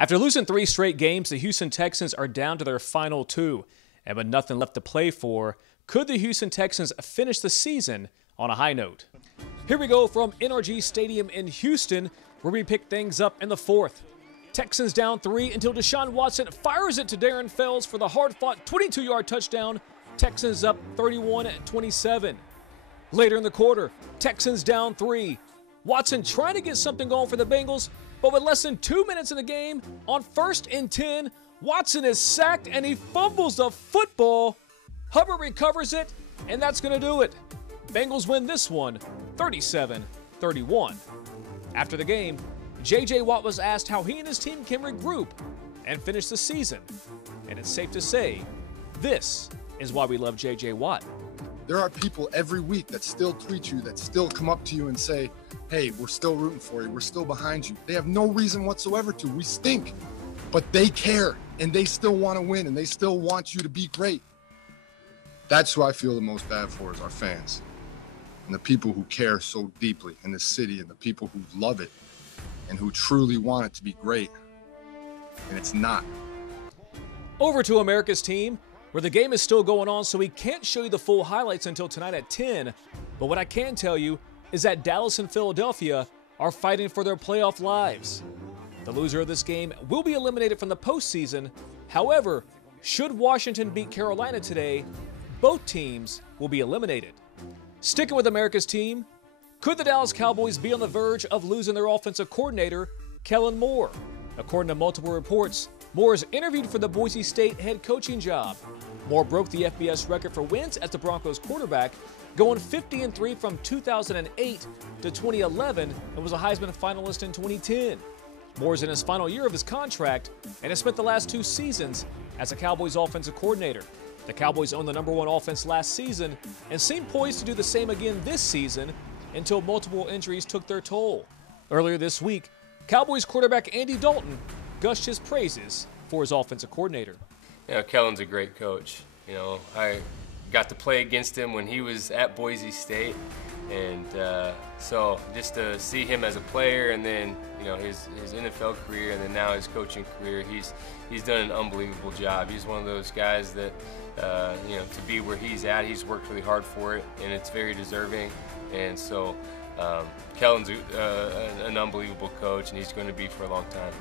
After losing 3 straight games, the Houston Texans are down to their final 2, and with nothing left to play for, could the Houston Texans finish the season on a high note? Here we go from NRG Stadium in Houston, where we pick things up in the 4th. Texans down 3 until Deshaun Watson fires it to Darren Fells for the hard-fought 22-yard touchdown. Texans up 31-27. Later in the quarter, Texans down 3. Watson trying to get something going for the Bengals, but with less than 2 minutes in the game, on 1st and 10, Watson is sacked and he fumbles the football. Hubbard recovers it, and that's going to do it. Bengals win this one, 37-31. After the game, J.J. Watt was asked how he and his team can regroup and finish the season. And it's safe to say, this is why we love J.J. Watt. There are people every week that still tweet you, that still come up to you and say, hey, we're still rooting for you, we're still behind you. They have no reason whatsoever to. We stink, but they care, and they still want to win, and they still want you to be great. That's who I feel the most bad for, is our fans. And the people who care so deeply in the city, and the people who love it, and who truly want it to be great, and it's not. Over to America's team, where the game is still going on, so we can't show you the full highlights until tonight at 10. But what I can tell you is that Dallas and Philadelphia are fighting for their playoff lives. The loser of this game will be eliminated from the postseason. However, should Washington beat Carolina today, both teams will be eliminated. Sticking with America's team, could the Dallas Cowboys be on the verge of losing their offensive coordinator, Kellen Moore? According to multiple reports, Moore is interviewed for the Boise State head coaching job. Moore broke the FBS record for wins as the Broncos quarterback, going 50-3 from 2008 to 2011, and was a Heisman finalist in 2010. Moore's in his final year of his contract and has spent the last 2 seasons as a Cowboys offensive coordinator. The Cowboys owned the #1 offense last season and seem poised to do the same again this season until multiple injuries took their toll. Earlier this week, Cowboys quarterback Andy Dalton gushed his praises for his offensive coordinator. You know, Kellen's a great coach. You know, I got to play against him when he was at Boise State, and so just to see him as a player, and then his NFL career, and then now his coaching career, he's done an unbelievable job. He's one of those guys that to be where he's at, he's worked really hard for it, and it's very deserving. And so Kellen's an unbelievable coach, and he's going to be for a long time.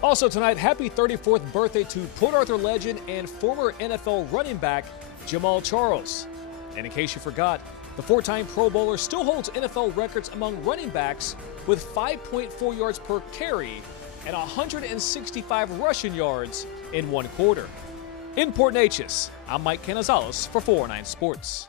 Also tonight, happy 34th birthday to Port Arthur legend and former NFL running back JAMMAL Charles. And in case you forgot, the 4-time Pro Bowler still holds NFL records among running backs with 5.4 yards per carry and 165 rushing yards in 1 quarter. In Port Neches, I'm Mike Canizales for 409 Sports.